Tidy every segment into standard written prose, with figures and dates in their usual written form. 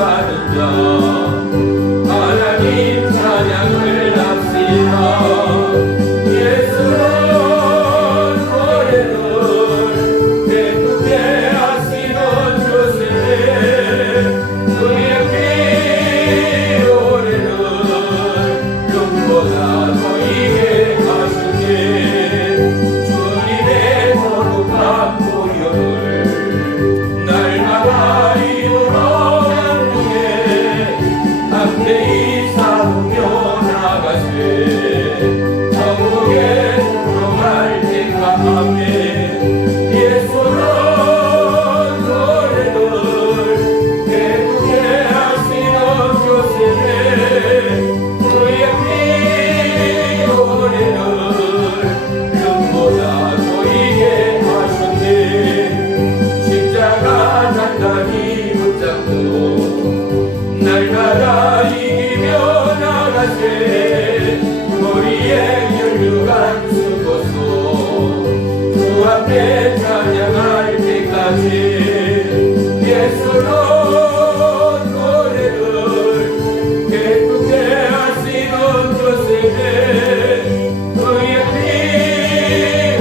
받은 자 하나님 찬양을 합시다. 예수는 노래를 기쁘게 하시던 조세 그의 노래를 눈보다 너희에게 가시게 주님의 거룩한 보혈을 날마다 이루어가는 후에 함께 이사하며 나가세 천국에 들어갈 때가 아멘. 예수는 노래를 기쁘게 하시던 조세 그의 피 노래를 눈보다 너희에게 하셨네. 십자가 단단히 붙잡고 날마다 이기며 나가세 머리에 혈류관 쓰고서 주 앞에 찬양할 때까지 예수는 노래를 기쁘게 하시던 조세 그의 피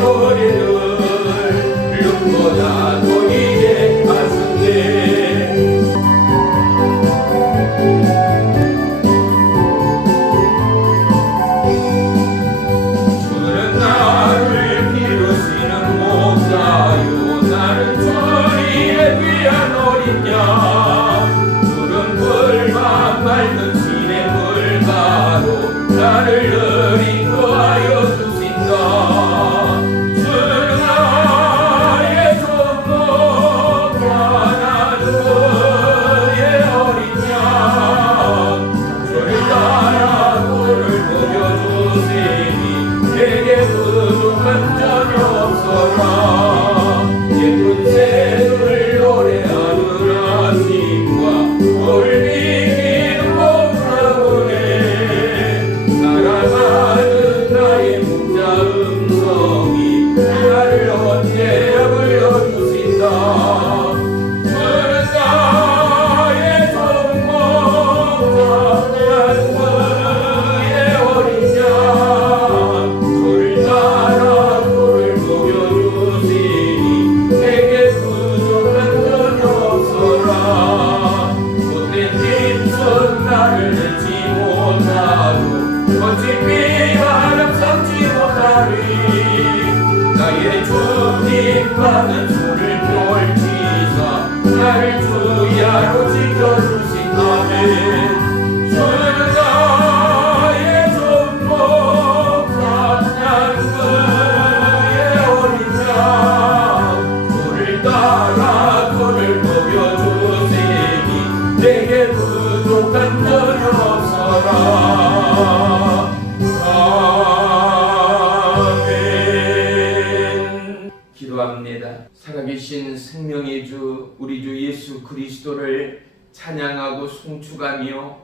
노래를 눈보다 너희에게 하셨네. 주는 나를 기르시는 목자요 나는 주의 귀한 어린 양 푸른 풀만 맑은 시냇물 가로 나를 늘 인도하여 주신다. 주는 나의 손목자 나는 그의 어린 양 주를 따라 도를 보여주시니 내게 부족한 점이 없어라. 예쁜 새를 노래하느라 신과 뭘 비기는 몸으로네. 사랑하는 나의 문자 음성이 나를 언제나 불러주신다. 주는 나의 손목자 나는 그의 어린 양 주를 따라 도를 보여주시니 내게 부족한 점이 없어라. 못된 짐승 나를 내지 못하고 거친 비바람 삼지 못하리. 나의 주님 받은 손을 펼치사 나를 주야로 지켜주신 아멘. 주는 나의 손목자 나는 그의 어린 양 주를 따라 도를 보여주시니 내게 부족한 점이 없어라. 아멘. 기도합니다. 살아계신 생명의 주 우리 주 예수 그리스도를 찬양하고 송축하며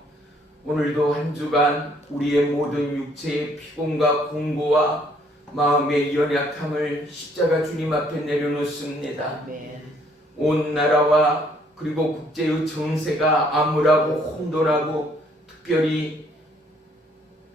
오늘도 한 주간 우리의 모든 육체의 피곤과 공고와 마음의 연약함을 십자가 주님 앞에 내려놓습니다. 아멘. 온 나라와 그리고 국제의 정세가 암울하고 혼돈하고 특별히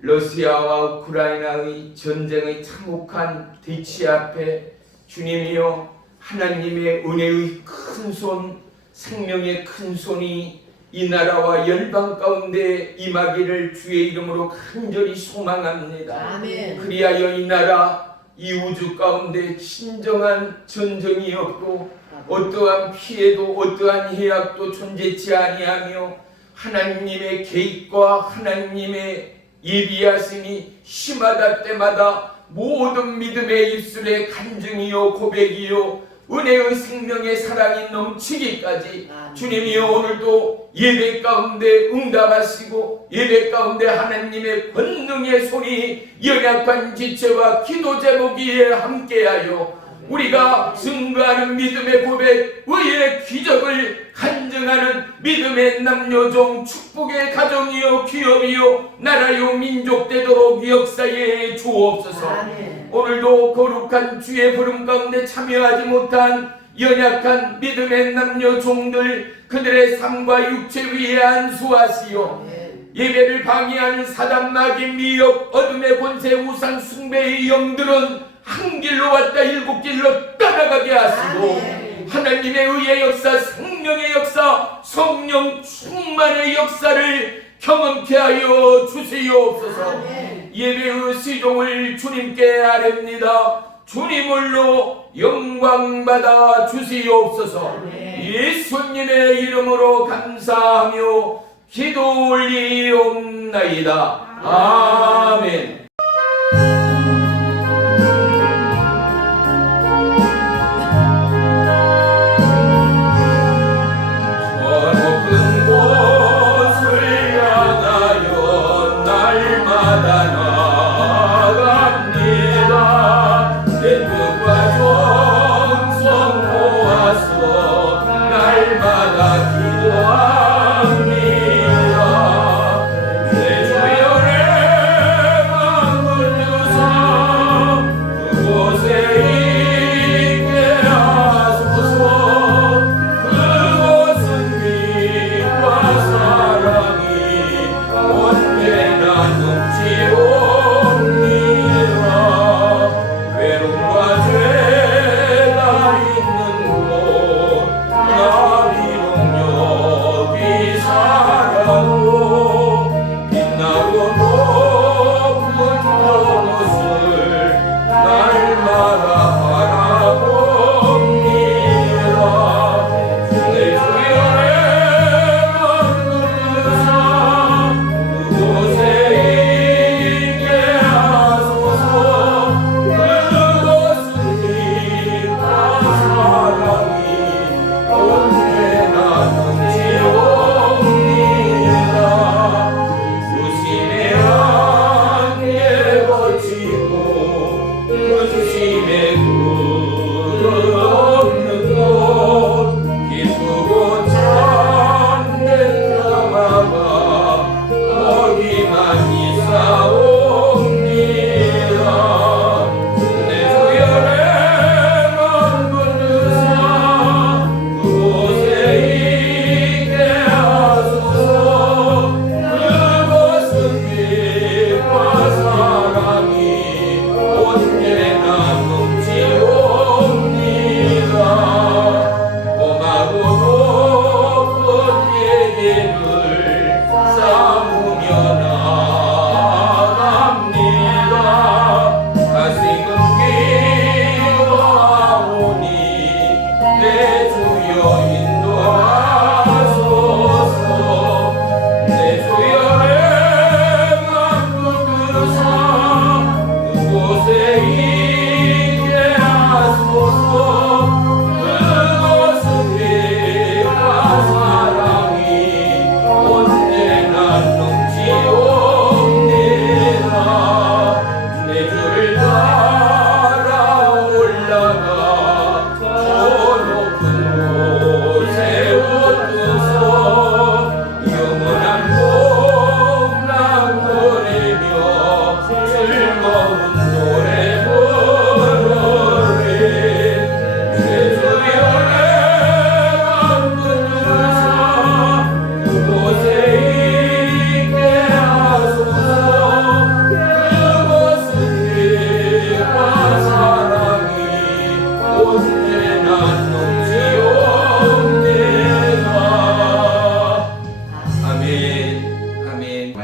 러시아와 우크라이나의 전쟁의 참혹한 대치 앞에 주님이여 하나님의 은혜의 큰 손, 생명의 큰 손이 이 나라와 열방 가운데 임하기를 주의 이름으로 간절히 소망합니다. 아멘. 그리하여 이 나라, 이 우주 가운데 진정한 전쟁이 없고 어떠한 피해도 어떠한 해악도 존재치 아니하며 하나님의 개입과 하나님의 예비하심이 심하다 때마다 모든 믿음의 입술에 간증이요 고백이요 은혜의 생명의 사랑이 넘치기까지 주님이여 오늘도 예배 가운데 응답하시고 예배 가운데 하나님의 권능의 손이 연약한 지체와 기도 제목 위에 함께하여 우리가 증거하는 믿음의 고백, 의의 기적을 간증하는 믿음의 남녀종 축복의 가정이요 기업이요 나라요 민족 되도록 역사에 주옵소서. 오늘도 거룩한 주의 부름 가운데 참여하지 못한 연약한 믿음의 남녀 종들 그들의 삶과 육체 위에 안수하시오. 예배를 방해하는 사단 마귀 미혹 어둠의 권세 우상 숭배의 영들은 한 길로 왔다 일곱 길로 떠나가게 하시고 하나님의 의의 역사, 생명의 역사, 성령 충만의 역사를 경험케 하여 주시옵소서. 예배의 시종을 주님께 아뢰옵니다. 주님을로 영광받아 주시옵소서. 예수님의 이름으로 감사하며 기도 올리옵나이다. 아멘.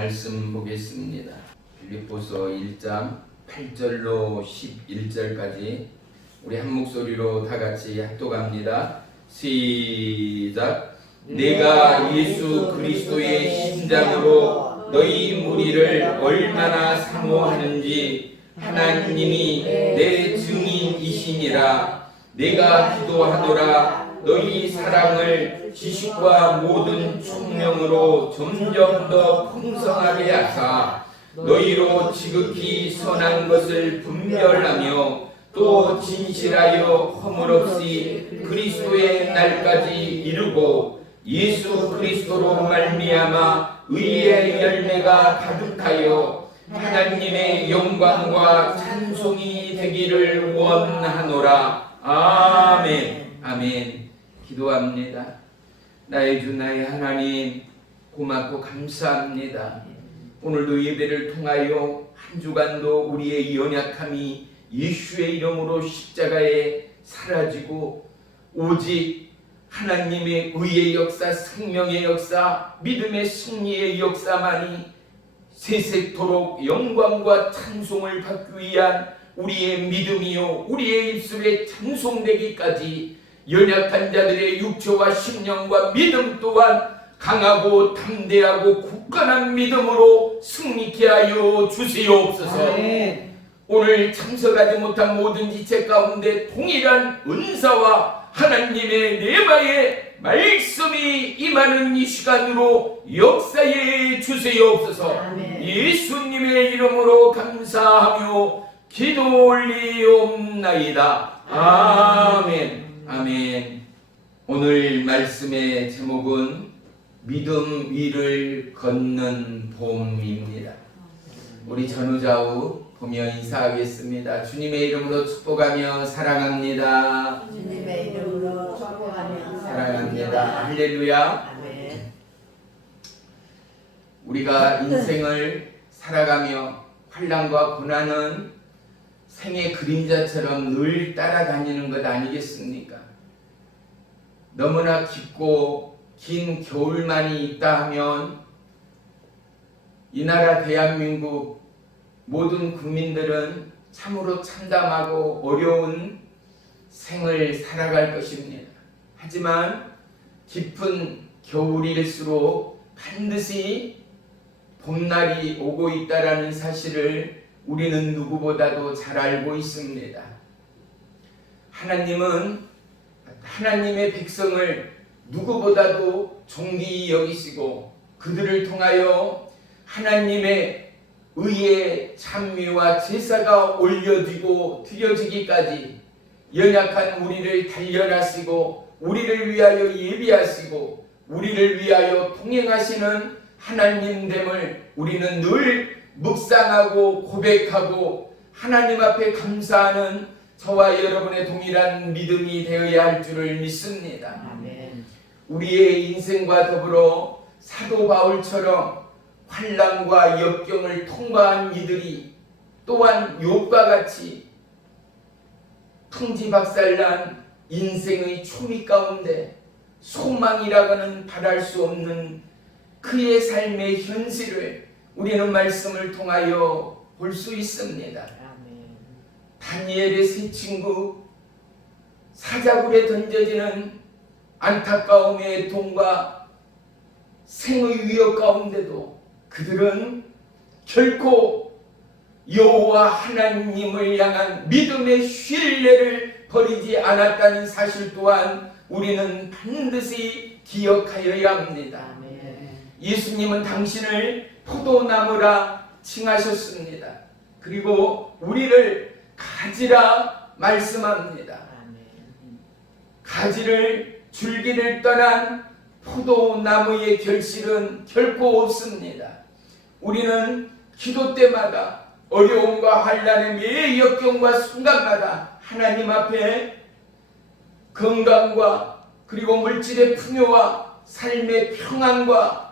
말씀 보겠습니다. 빌립보서 1장 8절로 11절까지 우리 한 목소리로 다 같이 합독합니다. 시작. 내가 예수 그리스도의 심장으로 너희 무리를 얼마나 사모하는지 하나님이 내 증인이시니라. 내가 기도하노라. 너희 사랑을 지식과 모든 총명으로 점점 더 풍성하게 하사 너희로 지극히 선한 것을 분별하며 또 진실하여 허물없이 그리스도의 날까지 이루고 예수 그리스도로 말미암아 의의 열매가 가득하여 하나님의 영광과 찬송이 되기를 원하노라. 아멘. 아멘. 기도합니다. 나의 주 나의 하나님, 고맙고 감사합니다. 오늘도 예배를 통하여 한 주간도 우리의 연약함이 예수의 이름으로 십자가에 사라지고 오직 하나님의 의의 역사, 생명의 역사, 믿음의 승리의 역사만이 세세토록 영광과 찬송을 받기 위한 우리의 믿음이요 우리의 입술에 찬송되기까지 연약한 자들의 육체와 심령과 믿음 또한 강하고 담대하고 굳건한 믿음으로 승리케 하여 주시옵소서. 아멘. 오늘 참석하지 못한 모든 지체 가운데 동일한 은사와 하나님의 내마의 말씀이 임하는 이 시간으로 역사해 주시옵소서. 아멘. 예수님의 이름으로 감사하며 기도 올리옵나이다. 아멘. 아멘. 오늘 말씀의 제목은 믿음 위를 걷는 봄입니다. 우리 전우좌우 보며 인사하겠습니다. 주님의 이름으로 축복하며 사랑합니다. 주님의 이름으로 축복하며 사랑합니다. 할렐루야. 아멘. 우리가 인생을 살아가며 환난과 고난은 생의 그림자처럼 늘 따라다니는 것 아니겠습니까? 너무나 깊고 긴 겨울만이 있다 하면 이 나라 대한민국 모든 국민들은 참으로 참담하고 어려운 생을 살아갈 것입니다. 하지만 깊은 겨울일수록 반드시 봄날이 오고 있다라는 사실을 우리는 누구보다도 잘 알고 있습니다. 하나님은 하나님의 백성을 누구보다도 존귀히 여기시고 그들을 통하여 하나님의 의의 찬미와 제사가 올려지고 드려지기까지 연약한 우리를 단련하시고 우리를 위하여 예비하시고 우리를 위하여 통행하시는 하나님됨을 우리는 늘 묵상하고 고백하고 하나님 앞에 감사하는 저와 여러분의 동일한 믿음이 되어야 할 줄을 믿습니다. 아멘. 우리의 인생과 더불어 사도 바울처럼 환난과 역경을 통과한 이들이 또한 욥과 같이 풍지박살난 인생의 초미 가운데 소망이라고는 바랄 수 없는 그의 삶의 현실을 우리는 말씀을 통하여 볼 수 있습니다. 아멘. 다니엘의 세 친구 사자굴에 던져지는 안타까움의 애통과 생의 위협 가운데도 그들은 결코 여호와 하나님을 향한 믿음의 신뢰를 버리지 않았다는 사실 또한 우리는 반드시 기억하여야 합니다. 아멘. 예수님은 당신을 포도나무라 칭하셨습니다. 그리고 우리를 가지라 말씀합니다. 아멘. 가지를 줄기를 떠난 포도나무의 결실은 결코 없습니다. 우리는 기도 때마다 어려움과 환난의 매 역경과 순간마다 하나님 앞에 건강과 그리고 물질의 풍요와 삶의 평안과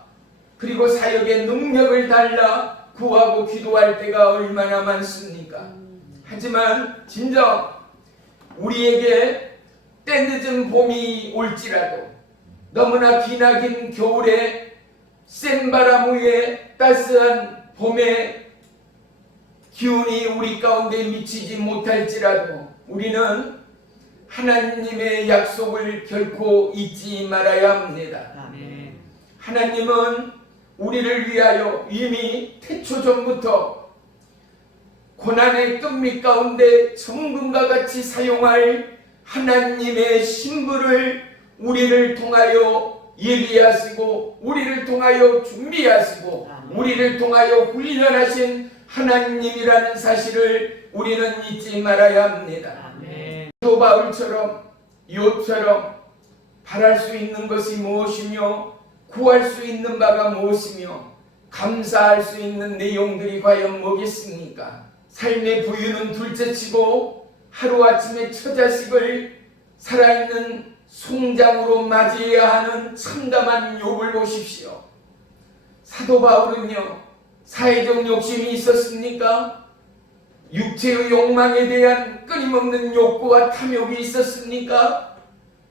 그리고 사역의 능력을 달라 구하고 기도할 때가 얼마나 많습니까? 하지만 진정 우리에게 때늦은 봄이 올지라도 너무나 기나긴 겨울에 센 바람 위에 따스한 봄의 기운이 우리 가운데 미치지 못할지라도 우리는 하나님의 약속을 결코 잊지 말아야 합니다. 아멘. 하나님은 우리를 위하여 이미 태초 전부터 고난의 끈밑 가운데 정금과 같이 사용할 하나님의 신부를 우리를 통하여 예비하시고 우리를 통하여 준비하시고 아멘. 우리를 통하여 훈련하신 하나님이라는 사실을 우리는 잊지 말아야 합니다. 아멘. 사도 바울처럼 욥처럼 바랄 수 있는 것이 무엇이며 구할 수 있는 바가 무엇이며 감사할 수 있는 내용들이 과연 뭐겠습니까? 삶의 부유는 둘째치고 하루아침에 처자식을 살아있는 송장으로 맞이해야 하는 참담한 욥을 보십시오. 사도 바울은요, 사회적 욕심이 있었습니까? 육체의 욕망에 대한 끊임없는 욕구와 탐욕이 있었습니까?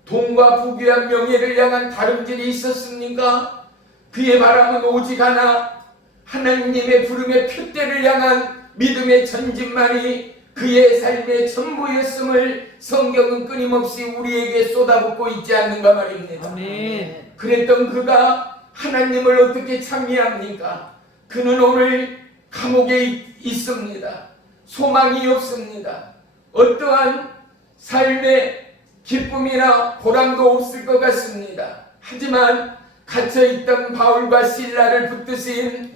돈과 부귀와 명예를 향한 다름질이 있었습니까? 그의 바람은 오직 하나, 하나님의 부름의 표대를 향한 믿음의 전진만이 그의 삶의 전부였음을 성경은 끊임없이 우리에게 쏟아붓고 있지 않는가 말입니다. 아멘. 그랬던 그가 하나님을 어떻게 찬미합니까? 그는 오늘 감옥에 있습니다. 소망이 없습니다. 어떠한 삶의 기쁨이나 보람도 없을 것 같습니다. 하지만 갇혀있던 바울과 실라를 붙드신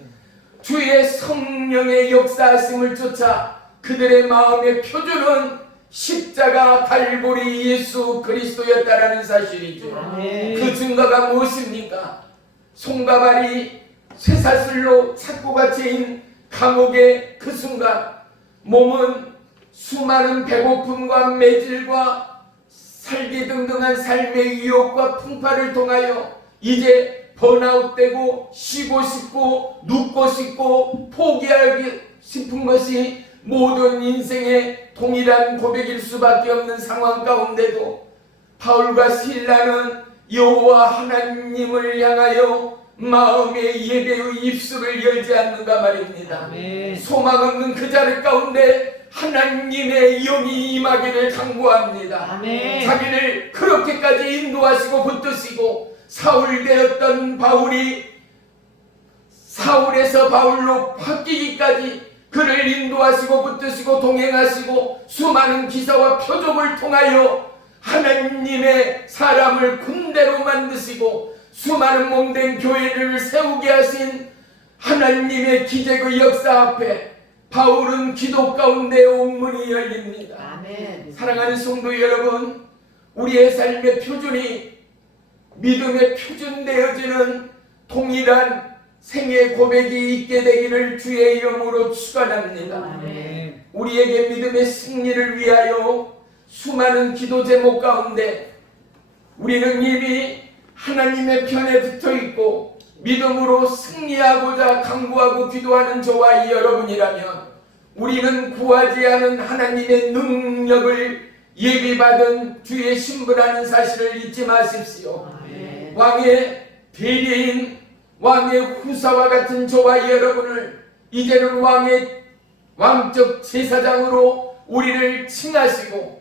주의 성령의 역사하심을 쫓아 그들의 마음의 표준은 십자가 갈보리 예수 그리스도였다라는 사실이죠. 아멘. 그 증거가 무엇입니까? 손과 발이 쇠사슬로 찾고 갇힌 감옥의 그 순간 몸은 수많은 배고픔과 매질과 살기등등한 삶의 유혹과 풍파를 통하여 이제 번아웃되고 쉬고 싶고 눕고 싶고 포기하기 싶은 것이 모든 인생의 동일한 고백일 수밖에 없는 상황 가운데도 바울과 실라는 여호와 하나님을 향하여 마음의 예배의 입술을 열지 않는가 말입니다. 아멘. 소망 없는 그 자리 가운데 하나님의 영이 임하기를 간구합니다. 아멘. 자기를 그렇게까지 인도하시고 붙드시고 사울 되었던 바울이 사울에서 바울로 바뀌기까지 그를 인도하시고 붙드시고 동행하시고 수많은 기사와 표적을 통하여 하나님의 사람을 군대로 만드시고 수많은 몸된 교회를 세우게 하신 하나님의 기적의 역사 앞에 바울은 기도 가운데 옥문이 열립니다. 아멘. 사랑하는 성도 여러분, 우리의 삶의 표준이 믿음의 표준 되어지는 동일한 생애 고백이 있게 되기를 주의 이름으로 축원합니다. 아멘. 우리에게 믿음의 승리를 위하여 수많은 기도 제목 가운데 우리는 이미 하나님의 편에 붙어 있고 믿음으로 승리하고자 간구하고 기도하는 저와 이 여러분이라면 우리는 구하지 않은 하나님의 능력을 예비받은 주의 신부라는 사실을 잊지 마십시오. 아멘. 왕의 대리인, 왕의 후사와 같은 저와 여러분을 이제는 왕의 왕적 제사장으로 우리를 칭하시고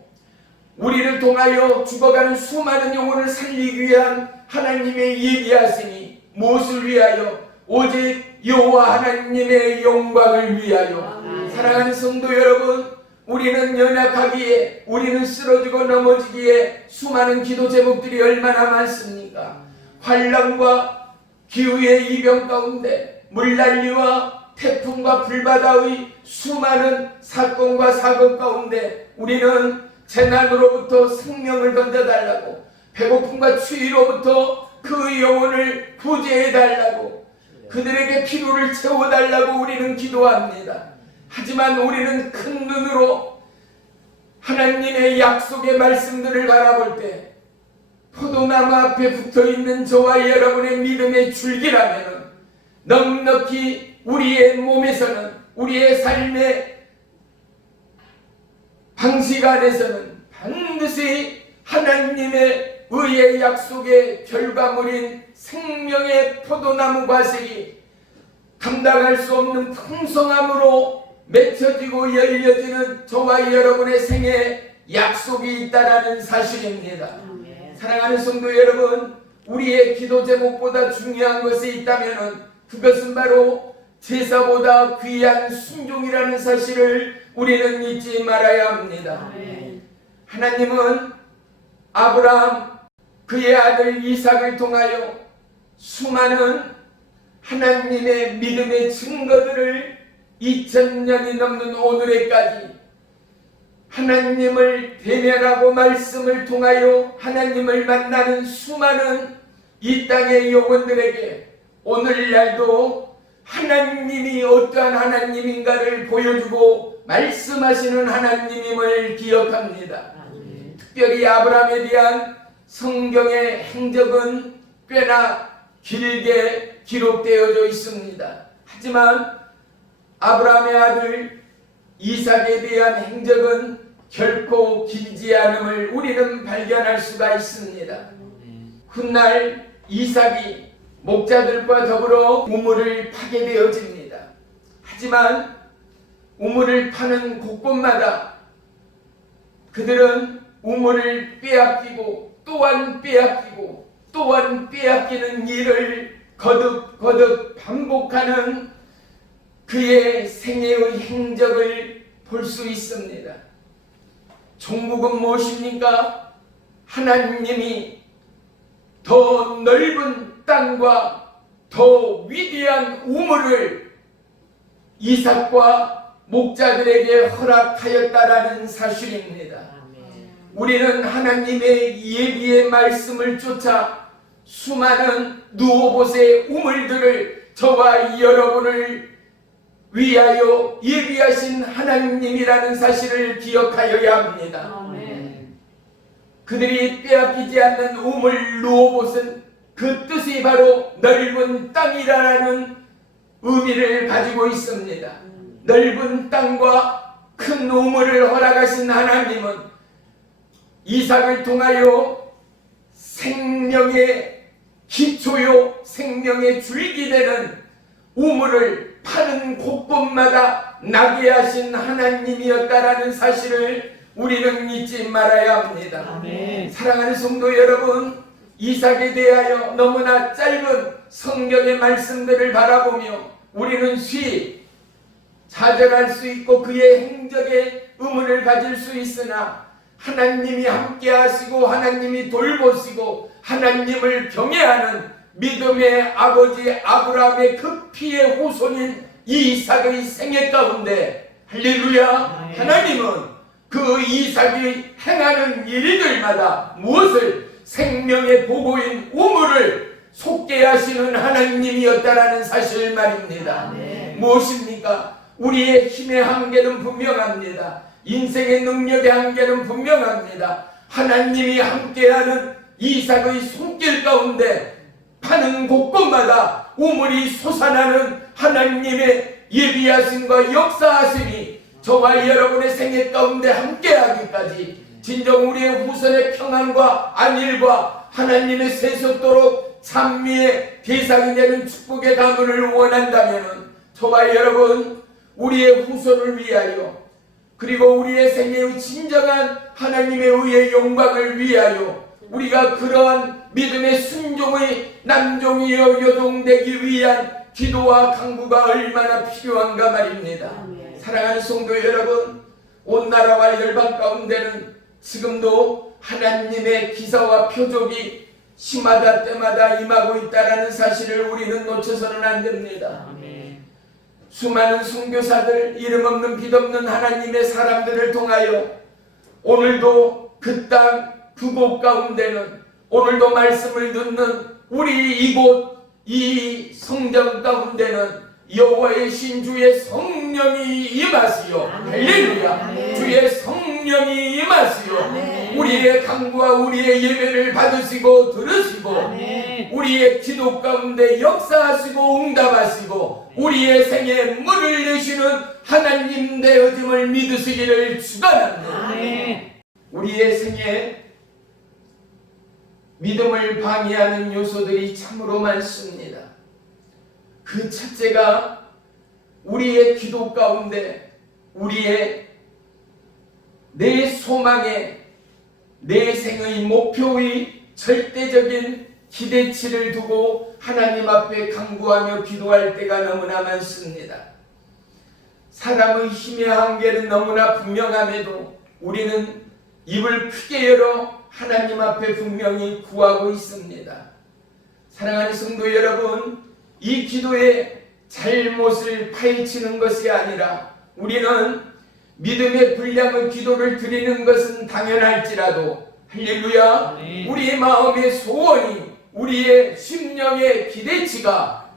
우리를 통하여 죽어가는 수많은 영혼을 살리기 위한 하나님의 예비하시니 무엇을 위하여? 오직 여호와 하나님의 영광을 위하여. 아멘. 사랑하는 성도 여러분, 우리는 연약하기에, 우리는 쓰러지고 넘어지기에 수많은 기도 제목들이 얼마나 많습니까? 환난과 기후의 이변 가운데 물난리와 태풍과 불바다의 수많은 사건과 사건 가운데 우리는 재난으로부터 생명을 던져달라고, 배고픔과 추위로부터 그 영혼을 구제해달라고, 그들에게 필요를 채워달라고 우리는 기도합니다. 하지만 우리는 큰 눈으로 하나님의 약속의 말씀들을 바라볼 때 포도나무 앞에 붙어있는 저와 여러분의 믿음의 줄기라면 넉넉히 우리의 몸에서는, 우리의 삶의 방식 안에서는 반드시 하나님의 의의 약속의 결과물인 생명의 포도나무 과실이 감당할 수 없는 풍성함으로 맺혀지고 열려지는 저와 여러분의 생에 약속이 있다라는 사실입니다. 사랑하는 성도 여러분, 우리의 기도 제목보다 중요한 것이 있다면 그것은 바로 제사보다 귀한 순종이라는 사실을 우리는 잊지 말아야 합니다. 하나님은 아브라함 그의 아들 이삭을 통하여 수많은 하나님의 믿음의 증거들을 2000년이 넘는 오늘에까지 하나님을 대면하고 말씀을 통하여 하나님을 만나는 수많은 이 땅의 영혼들에게 오늘날도 하나님이 어떠한 하나님인가를 보여주고 말씀하시는 하나님임을 기억합니다. 특별히 아브라함에 대한 성경의 행적은 꽤나 길게 기록되어져 있습니다. 하지만 아브라함의 아들 이삭에 대한 행적은 결코 길지 않음을 우리는 발견할 수가 있습니다. 훗날 이삭이 목자들과 더불어 우물을 파게 되어집니다. 하지만 우물을 파는 곳곳마다 그들은 우물을 빼앗기고 또한 빼앗기고 또한 빼앗기는 일을 거듭 반복하는 그의 생애의 행적을 볼 수 있습니다. 종국은 무엇입니까? 하나님이 더 넓은 땅과 더 위대한 우물을 이삭과 목자들에게 허락하였다라는 사실입니다. 우리는 하나님의 예비의 말씀을 쫓아 수많은 누오봇의 우물들을 저와 여러분을 위하여 예비하신 하나님이라는 사실을 기억하여야 합니다. 그들이 빼앗기지 않는 우물 누오봇은 그 뜻이 바로 넓은 땅이라는 의미를 가지고 있습니다. 넓은 땅과 큰 우물을 허락하신 하나님은 이삭을 통하여 생명의 기초요 생명의 줄기되는 우물을 파는 곳곳마다 나게 하신 하나님이었다라는 사실을 우리는 잊지 말아야 합니다. 아멘. 사랑하는 성도 여러분, 이삭에 대하여 너무나 짧은 성경의 말씀들을 바라보며 우리는 좌절할 수 있고 그의 행적에 의문을 가질 수 있으나 하나님이 함께 하시고 하나님이 돌보시고 하나님을 경외하는 믿음의 아버지 아브라함의 그 피의 후손인 이삭의 생애 가운데 할렐루야, 하나님은 그 이삭이 행하는 일들마다 무엇을 생명의 보고인 우물을 솟게 하시는 하나님이었다라는 사실 말입니다. 무엇입니까? 우리의 힘의 한계는 분명합니다. 인생의 능력의 한계는 분명합니다. 하나님이 함께하는 이삭의 손길 가운데 파는 곳곳마다 우물이 솟아나는 하나님의 예비하심과 역사하심이 저와 여러분의 생애 가운데 함께하기까지 진정 우리의 후손의 평안과 안일과 하나님의 세속도록 찬미의 대상이 되는 축복의 가문을 원한다면 저와 여러분 우리의 후손을 위하여 그리고 우리의 생애의 진정한 하나님의 의의 영광을 위하여 우리가 그러한 믿음의 순종의 남종이여 여종되기 위한 기도와 강구가 얼마나 필요한가 말입니다. 사랑하는 성도 여러분, 온 나라와 열방 가운데는 지금도 하나님의 기사와 표적이 시마다 때마다 임하고 있다는 사실을 우리는 놓쳐서는 안 됩니다. 수많은 선교사들, 이름 없는 빛 없는 하나님의 사람들을 통하여 오늘도 그 땅 그곳 가운데는 오늘도 말씀을 듣는 우리 이곳 이 성전 가운데는 여호와의 신주의 성령이 임하시오. 할렐루야. 주의 성령이 임하시오. 우리의 간구와 우리의 예배를 받으시고 들으시고 우리의 기도 가운데 역사하시고 응답하시고 우리의 생에 물을 내시는 하나님 되어짐을 믿으시기를 축원합니다. 우리의 생에 믿음을 방해하는 요소들이 참으로 많습니다. 그 첫째가 우리의 기도 가운데 우리의 내 소망의 내 생의 목표의 절대적인 기대치를 두고 하나님 앞에 간구하며 기도할 때가 너무나 많습니다. 사람의 힘의 한계는 너무나 분명함에도 우리는 입을 크게 열어 하나님 앞에 분명히 구하고 있습니다. 사랑하는 성도 여러분, 이 기도의 잘못을 파헤치는 것이 아니라 우리는 믿음의 분량의 기도를 드리는 것은 당연할지라도 할렐루야, 우리의 마음의 소원이 우리의 심령의 기대치가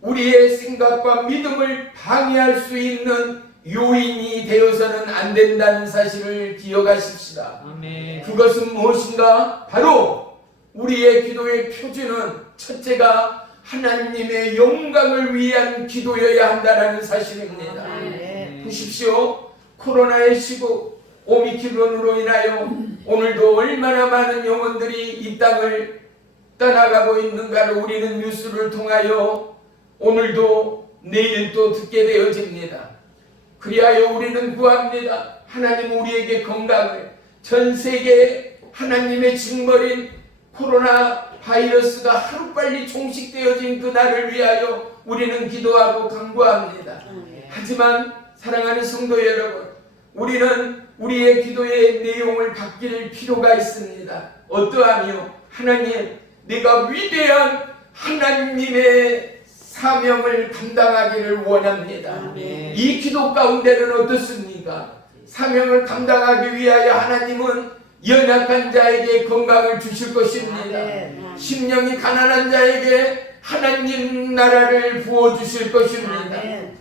우리의 생각과 믿음을 방해할 수 있는 요인이 되어서는 안 된다는 사실을 기억하십시다. 아멘. 그것은 무엇인가? 바로 우리의 기도의 표준은 첫째가 하나님의 영광을 위한 기도여야 한다는 사실입니다. 아멘. 보십시오. 코로나의 시국 오미크론으로 인하여 오늘도 얼마나 많은 영혼들이 이 땅을 떠나가고 있는가를 우리는 뉴스를 통하여 오늘도 내일 또 듣게 되어집니다. 그리하여 우리는 구합니다. 하나님 우리에게 건강을, 전 세계에 하나님의 징벌인 코로나 바이러스가 하루빨리 종식되어진 그날을 위하여 우리는 기도하고 간구합니다. 하지만 사랑하는 성도 여러분, 우리는 우리의 기도의 내용을 바뀔 필요가 있습니다. 어떠하며? 하나님, 내가 위대한 하나님의 사명을 감당하기를 원합니다. 아멘. 이 기도 가운데는 어떻습니까? 사명을 감당하기 위하여 하나님은 연약한 자에게 건강을 주실 것입니다. 아멘. 심령이 가난한 자에게 하나님 나라를 부어주실 것입니다. 아멘.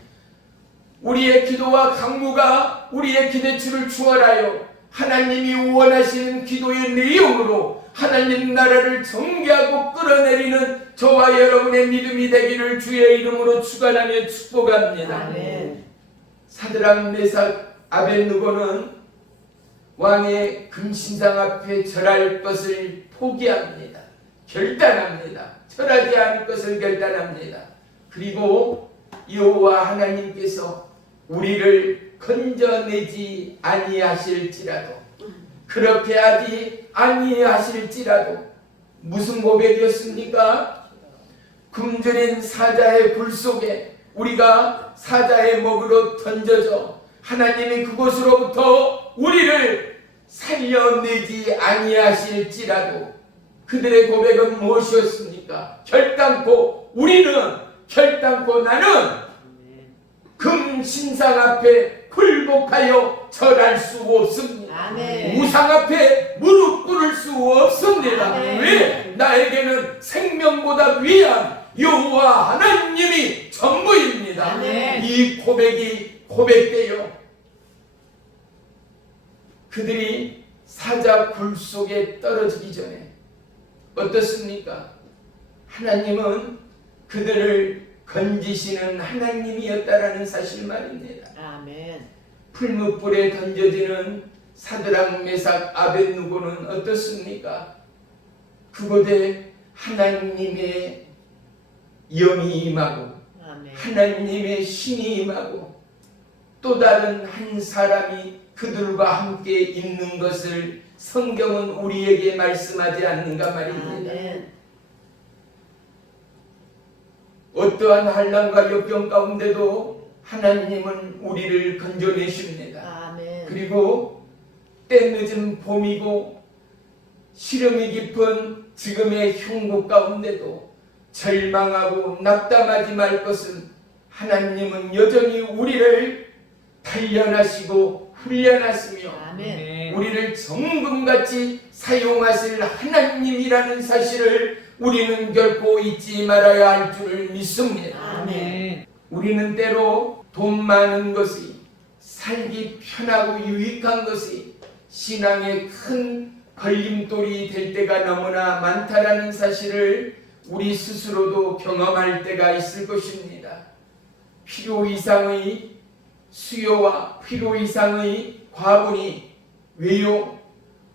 우리의 기도와 강구가 우리의 기대치를 추월하여 하나님이 원하시는 기도의 내용으로 하나님 나라를 전개하고 끌어내리는 저와 여러분의 믿음이 되기를 주의 이름으로 축원하며 축복합니다. 아멘. 사드락 메삭 아벳느고는 왕의 금신상 앞에 절할 것을 포기합니다. 결단합니다. 절하지 않을 것을 결단합니다. 그리고 여호와 하나님께서 우리를 건져내지 아니하실지라도, 그렇게 하지 아니하실지라도, 무슨 고백이었습니까? 굶주린 사자의 굴 속에 우리가 사자의 먹으로 던져져 하나님이 그곳으로부터 우리를 살려내지 아니하실지라도, 그들의 고백은 무엇이었습니까? 결단코 나는 금신상 앞에 굴복하여 절할 수 없습니다. 아멘. 우상 앞에 무릎 꿇을 수 없습니다. 아멘. 왜? 나에게는 생명보다 위한 여호와 하나님이 전부입니다. 아멘. 이 고백이 고백되어 그들이 사자 굴 속에 떨어지기 전에 어떻습니까? 하나님은 그들을 건지시는 하나님이었다라는 사실 말입니다. 아멘. 풀무불에 던져지는 사드락 메삭 아벳느고는 어떻습니까? 그곳에 하나님의 영이 임하고 아멘. 하나님의 신이 임하고 또 다른 한 사람이 그들과 함께 있는 것을 성경은 우리에게 말씀하지 않는가 말입니다. 아멘. 어떠한 환난과 역경 가운데도 하나님은 우리를 건져내십니다. 아멘. 그리고 때늦은 봄이고 시름이 깊은 지금의 형국 가운데도 절망하고 낙담하지 말 것은 하나님은 여전히 우리를 단련하시고 훈련하시며 아멘. 우리를 정금같이 사용하실 하나님이라는 사실을 우리는 결코 잊지 말아야 할 줄을 믿습니다. 아멘. 우리는 때로 돈 많은 것이, 살기 편하고 유익한 것이 신앙의 큰 걸림돌이 될 때가 너무나 많다라는 사실을 우리 스스로도 경험할 때가 있을 것입니다. 필요 이상의 수요와 필요 이상의 과분이 왜요?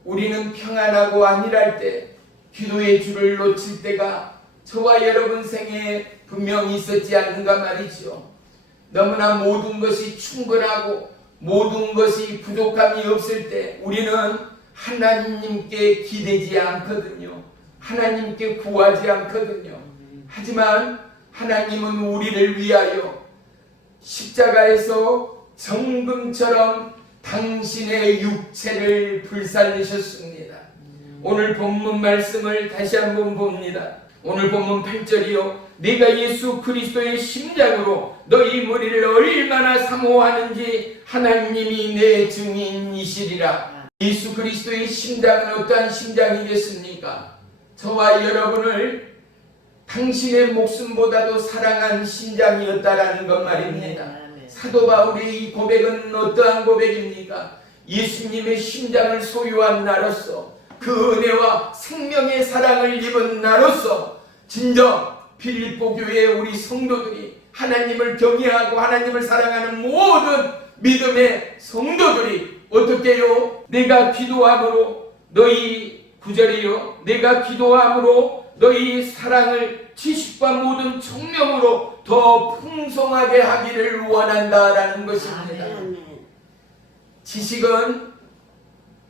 우리는 평안하고 안일할 때 기도의 줄을 놓칠 때가 저와 여러분 생애에 분명히 있었지 않는가 말이죠. 너무나 모든 것이 충분하고 모든 것이 부족함이 없을 때 우리는 하나님께 기대지 않거든요. 하나님께 구하지 않거든요. 하지만 하나님은 우리를 위하여 십자가에서 정금처럼 당신의 육체를 불살리셨습니다. 오늘 본문 말씀을 다시 한번 봅니다. 오늘 본문 8절이요. 네가 예수 그리스도의 심장으로 너희 머리를 얼마나 사모하는지 하나님이 내 증인이시리라. 예수 그리스도의 심장은 어떠한 심장이겠습니까? 저와 여러분을 당신의 목숨보다도 사랑한 심장이었다라는 것 말입니다. 사도 바울의 이 고백은 어떠한 고백입니까? 예수님의 심장을 소유한 나로서 그 은혜와 생명의 사랑을 입은 나로서 진정 빌립보 교회의 우리 성도들이 하나님을 경외하고 하나님을 사랑하는 모든 믿음의 성도들이 어떻게 해요? 내가 기도함으로 너희 구절이요, 내가 기도함으로 너희 사랑을 지식과 모든 청명으로 더 풍성하게 하기를 원한다라는 것입니다. 지식은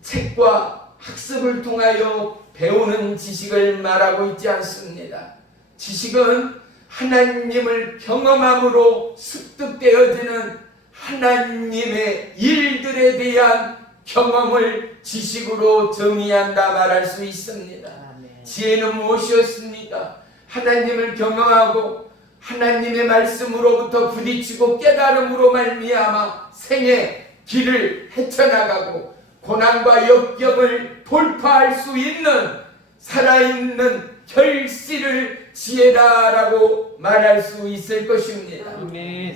책과 학습을 통하여 배우는 지식을 말하고 있지 않습니다. 지식은 하나님을 경험함으로 습득되어지는 하나님의 일들에 대한 경험을 지식으로 정의한다 말할 수 있습니다. 지혜는 무엇이었습니까? 하나님을 경험하고 하나님의 말씀으로부터 부딪히고 깨달음으로 말미암아 생의 길을 헤쳐나가고 고난과 역경을 돌파할 수 있는 살아있는 결실을 지혜다라고 말할 수 있을 것입니다.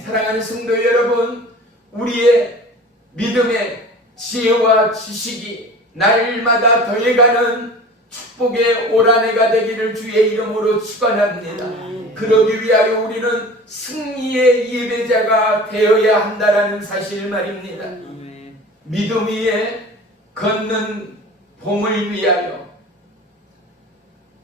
사랑하는 성도 여러분, 우리의 믿음의 지혜와 지식이 날마다 더해가는 축복의 올 한 해가 되기를 주의 이름으로 축원합니다. 그러기 위하여 우리는 승리의 예배자가 되어야 한다라는 사실 말입니다. 믿음 위에 걷는 봄을 위하여,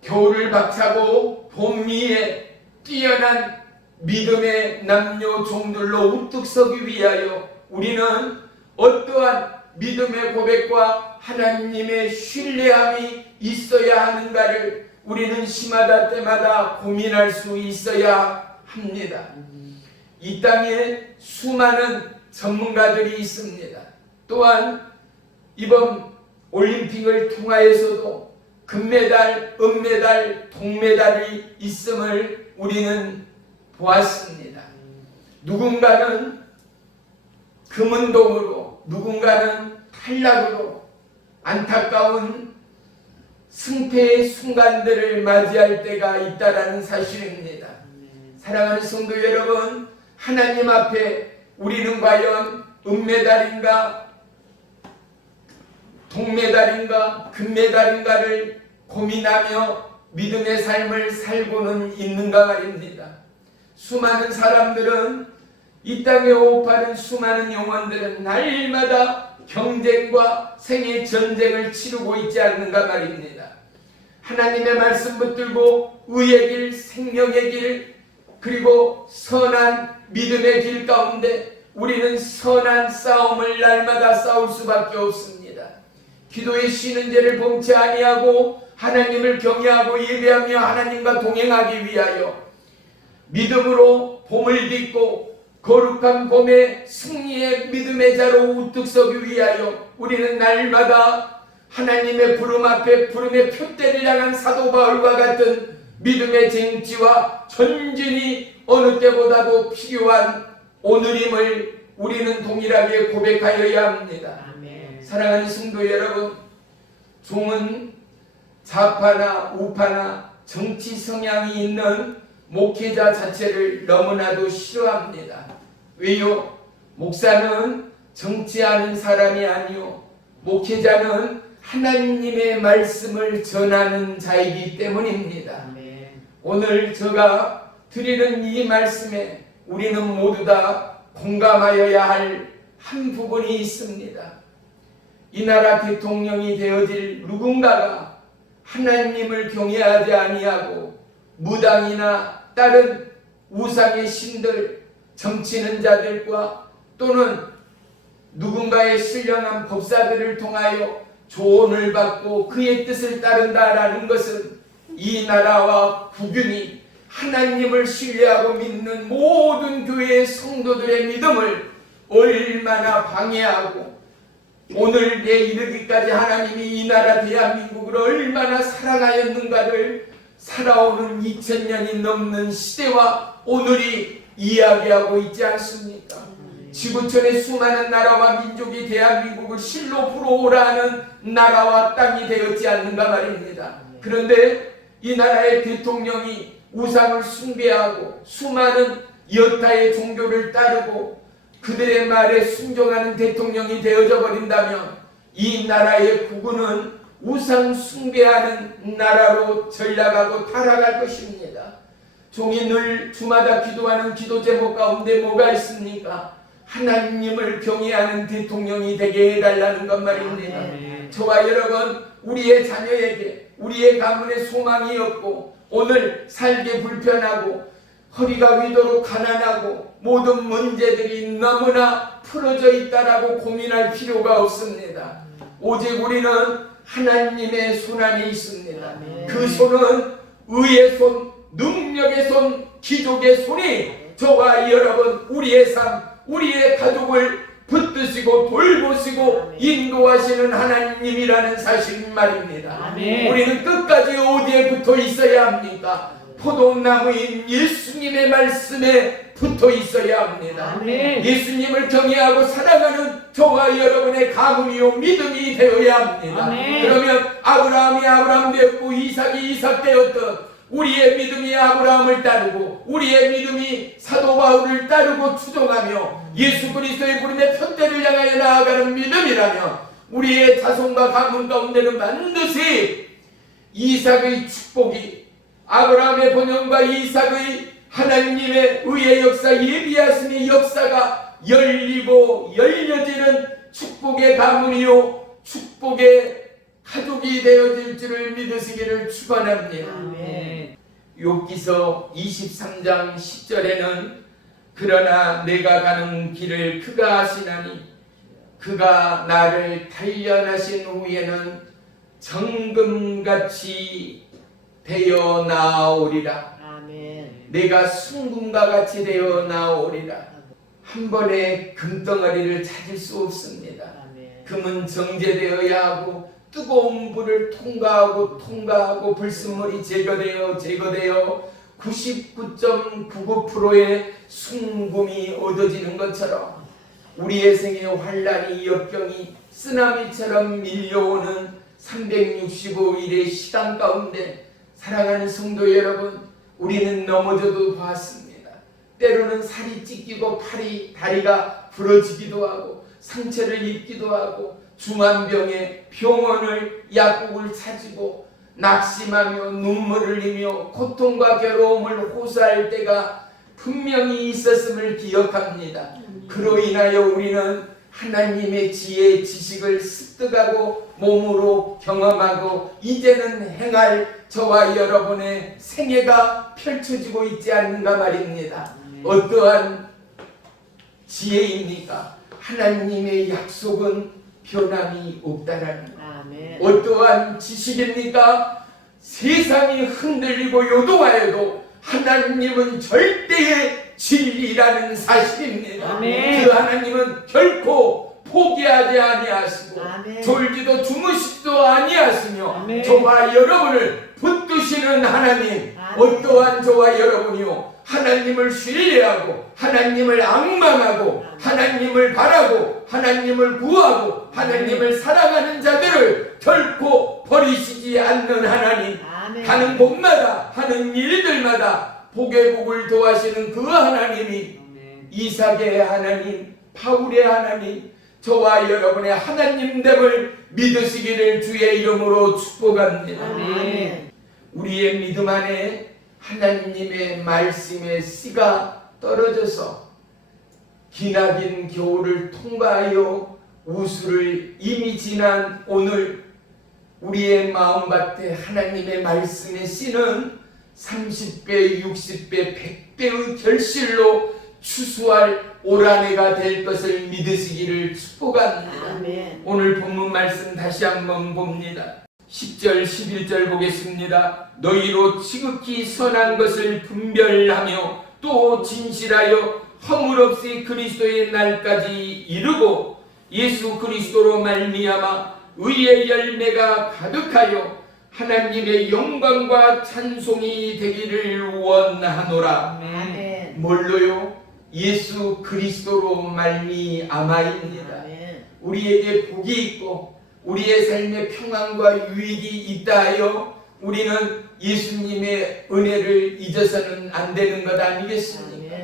겨울을 박차고 봄 위에 뛰어난 믿음의 남녀 종들로 우뚝 서기 위하여 우리는 어떠한 믿음의 고백과 하나님의 신뢰함이 있어야 하는가를 우리는 시마다 때마다 고민할 수 있어야 합니다. 이 땅에 수많은 전문가들이 있습니다. 또한 이번 올림픽을 통하여서도 금메달, 은메달, 동메달이 있음을 우리는 보았습니다. 누군가는 금은동으로, 누군가는 탈락으로 안타까운 승패의 순간들을 맞이할 때가 있다라는 사실입니다. 사랑하는 성도 여러분, 하나님 앞에 우리는 과연 은메달인가 동메달인가 금메달인가를 고민하며 믿음의 삶을 살고는 있는가 말입니다. 수많은 사람들은, 이 땅에 호흡하는 수많은 영혼들은 날마다 경쟁과 생의 전쟁을 치르고 있지 않는가 말입니다. 하나님의 말씀 붙들고 의의 길, 생명의 길, 그리고 선한 믿음의 길 가운데 우리는 선한 싸움을 날마다 싸울 수밖에 없습니다. 기도에 쉬는 죄를 범치 아니하고 하나님을 경외하고 예배하며 하나님과 동행하기 위하여 믿음으로 봄을 딛고 거룩한 봄의 승리의 믿음의 자로 우뚝 서기 위하여 우리는 날마다 하나님의 부름 앞에 부름의 표대를 향한 사도 바울과 같은 믿음의 쟁취와 전진이 어느 때보다도 필요한 오늘임을 우리는 동일하게 고백하여야 합니다. 사랑하는 성도 여러분, 종은 좌파나 우파나 정치 성향이 있는 목회자 자체를 너무나도 싫어합니다. 왜요? 목사는 정치하는 사람이 아니요, 목회자는 하나님의 말씀을 전하는 자이기 때문입니다. 오늘 제가 드리는 이 말씀에 우리는 모두 다 공감하여야 할 한 부분이 있습니다. 이 나라 대통령이 되어질 누군가가 하나님을 경외하지 아니하고 무당이나 다른 우상의 신들, 점치는 자들과 또는 누군가의 신령한 법사들을 통하여 조언을 받고 그의 뜻을 따른다라는 것은 이 나라와 국윤이 하나님을 신뢰하고 믿는 모든 교회의 성도들의 믿음을 얼마나 방해하고 오늘에 이르기까지 하나님이 이 나라 대한민국을 얼마나 사랑하였는가를 살아오는 2000년이 넘는 시대와 오늘이 이야기하고 있지 않습니까? 지구촌의 수많은 나라와 민족이 대한민국을 실로 불어오라 하는 나라와 땅이 되었지 않는가 말입니다. 그런데 이 나라의 대통령이 우상을 숭배하고 수많은 여타의 종교를 따르고 그들의 말에 순종하는 대통령이 되어져 버린다면 이 나라의 국군은 우상 숭배하는 나라로 전락하고 타락할 것입니다. 종이 늘 주마다 기도하는 기도 제목 가운데 뭐가 있습니까? 하나님을 경외하는 대통령이 되게 해달라는 것 말입니다. 저와 여러분, 우리의 자녀에게 우리의 가문에 소망이 없고 오늘 살기 불편하고 허리가 위도록 가난하고 모든 문제들이 너무나 풀어져 있다라고 고민할 필요가 없습니다. 오직 우리는 하나님의 손 안에 있습니다. 그 손은 의의 손, 능력의 손, 기적의 손이 저와 여러분, 우리의 삶, 우리의 가족을 붙드시고 돌보시고 인도하시는 하나님이라는 사실 말입니다. 우리는 끝까지 어디에 붙어 있어야 합니까? 포도나무인 예수님의 말씀에 붙어 있어야 합니다. 예수님을 경외하고 사랑하는 저와 여러분의 가문이요 믿음이 되어야 합니다. 그러면 아브라함이 아브라함 되었고 이삭이 이삭 되었던 우리의 믿음이 아브라함을 따르고 우리의 믿음이 사도 바울을 따르고 추종하며 예수 그리스도의 부름의 편대를 향하여 나아가는 믿음이라면 우리의 자손과 가문 가운데는 반드시 이삭의 축복이 아브라함의 번영과 이삭의 하나님의 의의 역사, 예비하심의 역사가 열리고 열려지는 축복의 가문이요 축복의 가족이 되어질 줄을 믿으시기를 축원합니다. 욥기서 23장 10절에는 그러나 내가 가는 길을 그가 아시나니 그가 나를 단련하신 후에는 정금같이 되어 나오리라. 내가 순금과 같이 되어 나오리라. 한 번에 금덩어리를 찾을 수 없습니다. 금은 정제되어야 하고 뜨거운 불을 통과하고 불순물이 제거되어 99.99%의 순금이 얻어지는 것처럼 우리의 생에 환란이 역경이 쓰나미처럼 밀려오는 365일의 시간 가운데 사랑하는 성도 여러분, 우리는 넘어져도 봤습니다. 때로는 살이 찢기고 다리가 부러지기도 하고 상처를 입기도 하고 중환병에 병원을 약국을 찾고 낙심하며 눈물을 흘리며 고통과 괴로움을 호소할 때가 분명히 있었음을 기억합니다. 그로 인하여 우리는 하나님의 지혜 지식을 습득하고 몸으로 경험하고 이제는 행할 저와 여러분의 생애가 펼쳐지고 있지 않는가 말입니다. 어떠한 지혜입니까? 하나님의 약속은 변함이 없다라는 것. 어떠한 지식입니까? 세상이 흔들리고 요동하여도 하나님은 절대의 진리라는 사실입니다. 그 하나님은 결코 포기하지 아니하시고 졸지도 주무시지도 아니하시며 저와 여러분을 붙드시는 하나님, 어떠한 저와 여러분이요 하나님을 신뢰하고 하나님을 앙망하고 하나님을 바라고 하나님을 구하고 하나님을 사랑하는 자들을 결코 버리시지 않는 하나님, 가는 곳마다 하는 일들마다 복의 복을 도와시는 그 하나님이 이삭의 하나님, 바울의 하나님, 저와 여러분의 하나님됨을 믿으시기를 주의 이름으로 축복합니다. 우리의 믿음 안에 하나님의 말씀의 씨가 떨어져서 기나긴 겨울을 통과하여 우수를 이미 지난 오늘 우리의 마음밭에 하나님의 말씀의 씨는 30배, 60배, 100배의 결실로 추수할 올 한해가 될 것을 믿으시기를 축복합니다. 오늘 본문 말씀 다시 한번 봅니다. 10절 11절 보겠습니다. 너희로 지극히 선한 것을 분별하며 또 진실하여 허물없이 그리스도의 날까지 이르고 예수 그리스도로 말미암아 의의 열매가 가득하여 하나님의 영광과 찬송이 되기를 원하노라. 뭘로요? 예수 그리스도로 말미암아입니다. 우리에게 복이 있고 우리의 삶에 평안과 유익이 있다 하여 우리는 예수님의 은혜를 잊어서는 안 되는 것 아니겠습니까?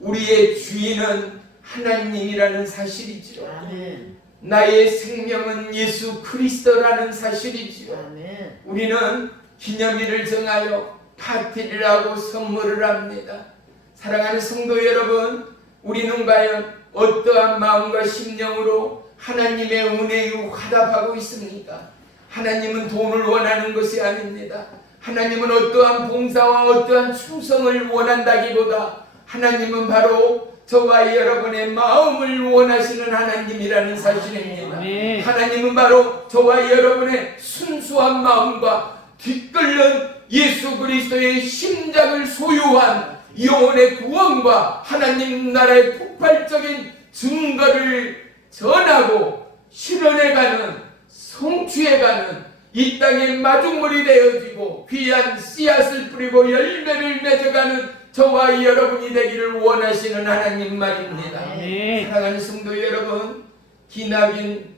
우리의 주인은 하나님이라는 사실이지요. 아멘. 나의 생명은 예수 그리스도라는 사실이지요. 아멘. 우리는 기념일을 정하여 파티를 하고 선물을 합니다. 사랑하는 성도 여러분, 우리는 과연 어떠한 마음과 심령으로 하나님의 은혜에 화답하고 있습니까? 하나님은 돈을 원하는 것이 아닙니다. 하나님은 어떠한 봉사와 어떠한 충성을 원한다기보다 하나님은 바로 저와 여러분의 마음을 원하시는 하나님이라는 사실입니다. 아멘. 하나님은 바로 저와 여러분의 순수한 마음과 뒤끓는 예수 그리스도의 심장을 소유한 영혼의 구원과 하나님 나라의 폭발적인 증거를 전하고 실현해가는, 성취해가는 이 땅의 마중물이 되어지고 귀한 씨앗을 뿌리고 열매를 맺어가는 저와 여러분이 되기를 원하시는 하나님 말입니다. 아멘. 사랑하는 성도 여러분, 기나긴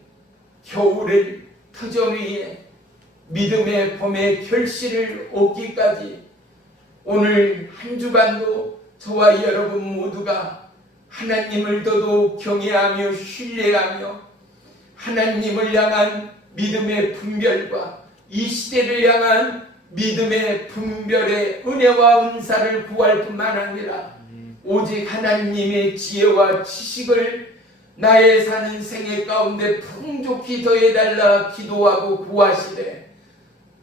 겨울의 터전 위에 믿음의 봄의 결실을 얻기까지 오늘 한 주간도 저와 여러분 모두가 하나님을 더더욱 경외하며 신뢰하며 하나님을 향한 믿음의 분별과 이 시대를 향한 믿음의 분별의 은혜와 은사를 구할 뿐만 아니라 오직 하나님의 지혜와 지식을 나의 사는 생애 가운데 풍족히 더해달라 기도하고 구하시되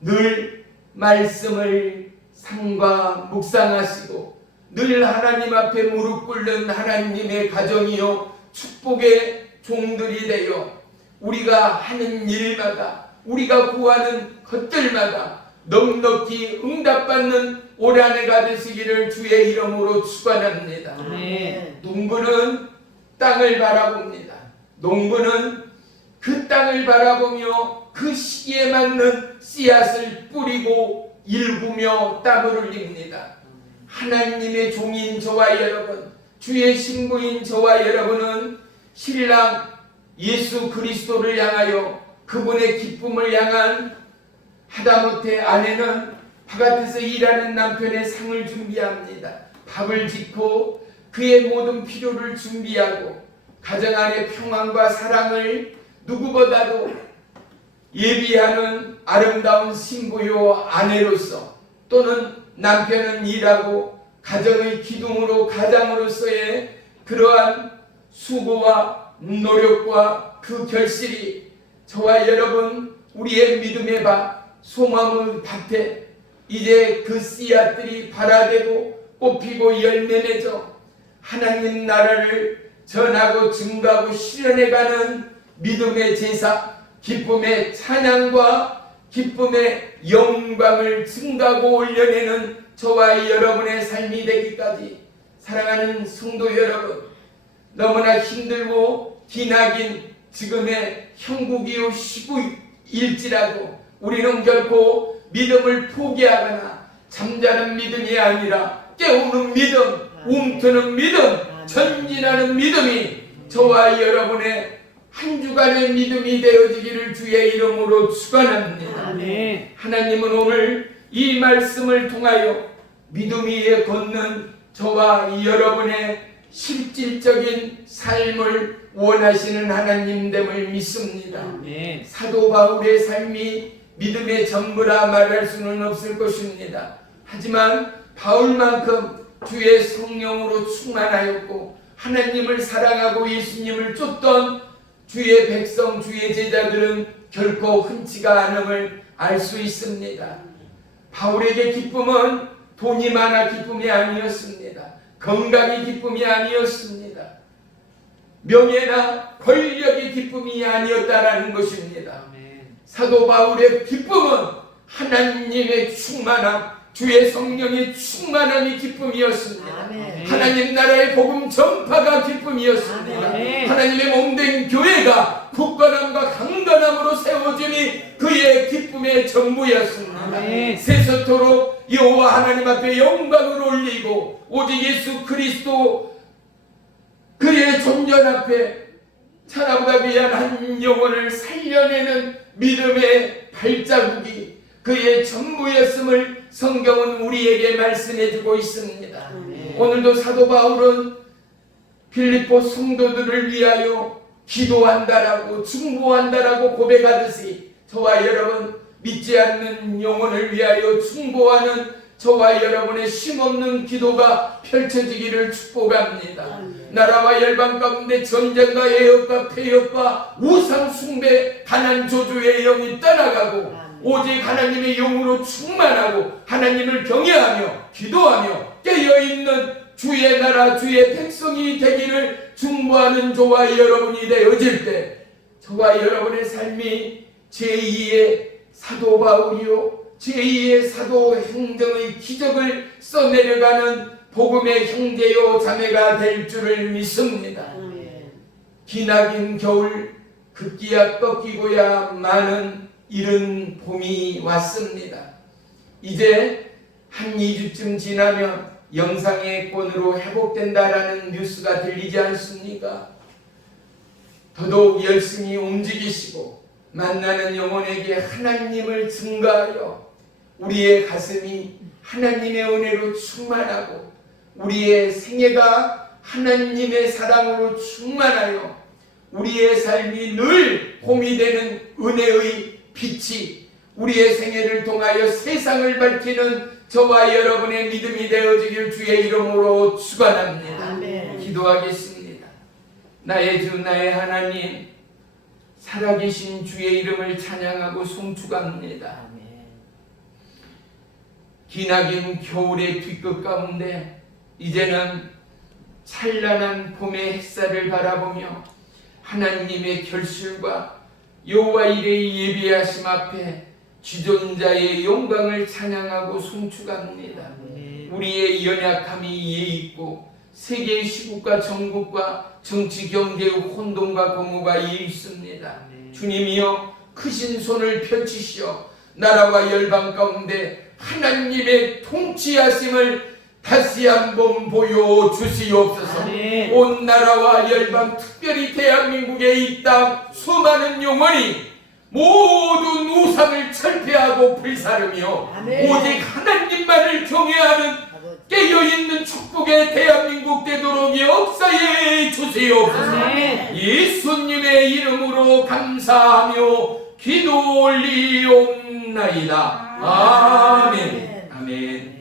늘 말씀을 삼가 묵상하시고 늘 하나님 앞에 무릎 꿇는 하나님의 가정이요 축복의 종들이 되어 우리가 하는 일마다 우리가 구하는 것들마다 넉넉히 응답받는 올 한 해가 되시기를 주의 이름으로 축원합니다. 아멘. 농부는 땅을 바라봅니다. 농부는 그 땅을 바라보며 그 시기에 맞는 씨앗을 뿌리고 일구며 땀을 흘립니다. 하나님의 종인 저와 여러분, 주의 신부인 저와 여러분은 신랑 예수 그리스도를 향하여 그분의 기쁨을 향한 하다못해 아내는 바깥에서 일하는 남편의 상을 준비합니다. 밥을 짓고 그의 모든 필요를 준비하고 가정 안의 평안과 사랑을 누구보다도 예비하는 아름다운 신부요 아내로서 또는 남편은 일하고 가정의 기둥으로 가장으로서의 그러한 수고와 노력과 그 결실이 저와 여러분 우리의 믿음의 밭 소망의 밭에 이제 그 씨앗들이 발아되고 꽃피고 열매 맺어 하나님 나라를 전하고 증거하고 실현해가는 믿음의 제사, 기쁨의 찬양과 기쁨의 영광을 증가하고 올려내는 저와 여러분의 삶이 되기까지 사랑하는 성도 여러분, 너무나 힘들고 기나긴 지금의 형국이요 시국일지라도 우리는 결코 믿음을 포기하거나 잠자는 믿음이 아니라 깨우는 믿음, 움트는 믿음, 전진하는 믿음이 저와 여러분의 한 주간의 믿음이 되어지기를 주의 이름으로 축원합니다. 아멘. 하나님은 오늘 이 말씀을 통하여 믿음 위에 걷는 저와 여러분의 실질적인 삶을 원하시는 하나님됨을 믿습니다. 아멘. 사도 바울의 삶이 믿음의 전부라 말할 수는 없을 것입니다. 하지만 바울만큼 주의 성령으로 충만하였고 하나님을 사랑하고 예수님을 쫓던 주의 백성, 주의 제자들은 결코 흔치가 않음을 알 수 있습니다. 바울에게 기쁨은 돈이 많아 기쁨이 아니었습니다. 건강이 기쁨이 아니었습니다. 명예나 권력이 기쁨이 아니었다라는 것입니다. 아멘. 사도 바울의 기쁨은 하나님의 충만함, 주의 성령의 충만함이 기쁨이었습니다. 아멘. 하나님 나라의 복음 전파가 기쁨이었습니다. 아멘. 하나님의 몸된 교회가 굳건함과 강건함으로 세워짐이 그의 기쁨의 전부였습니다. 아멘. 세세토록 여호와 하나님 앞에 영광을 올리고 오직 예수 그리스도 그의 존전 앞에 천하보다 귀한 한 영혼을 살려내는 믿음의 발자국이 그의 전부였음을 성경은 우리에게 말씀해주고 있습니다. 아멘. 오늘도 사도 바울은 빌립보 성도들을 위하여 기도한다라고 중보한다라고 고백하듯이 저와 여러분 믿지 않는 영혼을 위하여 중보하는 저와 여러분의 쉼없는 기도가 펼쳐지기를 축복합니다. 나라와 열방 가운데 전쟁과 애역과 폐역과 우상 숭배 가난 조주의 영이 떠나가고 오직 하나님의 영으로 충만하고 하나님을 경외하며 기도하며 깨어있는 주의 나라 주의 백성이 되기를 중보하는 저와 여러분이 되어질 때 저와 여러분의 삶이 제2의 사도 바울이요 제2의 사도 행정의 기적을 써내려가는 복음의 형제요 자매가 될 줄을 믿습니다. 기나긴 겨울 급기야 꺾이고야 많은 이른 봄이 왔습니다. 이제 한 2주쯤 지나면 영상의권으로 회복된다라는 뉴스가 들리지 않습니까? 더더욱 열심히 움직이시고 만나는 영혼에게 하나님을 증거하여 우리의 가슴이 하나님의 은혜로 충만하고 우리의 생애가 하나님의 사랑으로 충만하여 우리의 삶이 늘 봄이 되는 은혜의 빛이 우리의 생애를 통하여 세상을 밝히는 저와 여러분의 믿음이 되어지길 주의 이름으로 축원합니다. 아멘. 기도하겠습니다. 나의 주 나의 하나님 살아계신 주의 이름을 찬양하고 송축합니다. 기나긴 겨울의 뒤끝 가운데 이제는 찬란한 봄의 햇살을 바라보며 하나님의 결실과 여호와 일의 예비하심 앞에 지존자의 영광을 찬양하고 송축합니다. 우리의 연약함이 이에 있고 세계의 시국과 정국과 정치 경제의 혼돈과 공허가 이에 있습니다. 주님이여 크신 손을 펼치시어 나라와 열방 가운데 하나님의 통치하심을 다시 한번 보여주시옵소서. 온 나라와 열방 특별히 대한민국에 이 땅 수많은 영혼이 모든 우상을 철폐하고 불사르며 오직 하나님만을 경외하는 깨어있는 축복의 대한민국 되도록 역사해 주시옵소서. 예수님의 이름으로 감사하며 기도 올리옵나이다. 아멘. 아멘.